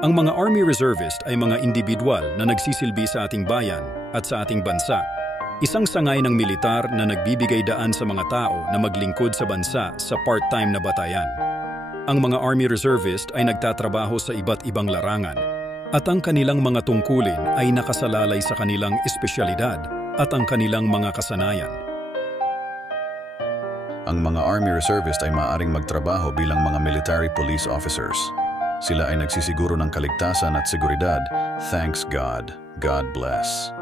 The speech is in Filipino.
Ang mga Army Reservist ay mga individual na nagsisilbi sa ating bayan at sa ating bansa. Isang sangay ng militar na nagbibigay daan sa mga tao na maglingkod sa bansa sa part-time na batayan. Ang mga Army Reservist ay nagtatrabaho sa iba't ibang larangan at ang kanilang mga tungkulin ay nakasalalay sa kanilang espesyalidad at ang kanilang mga kasanayan. Ang mga Army Reservist ay maaaring magtrabaho bilang mga military police officers. Sila ay nagsisiguro ng kaligtasan at seguridad. Thanks God. God bless.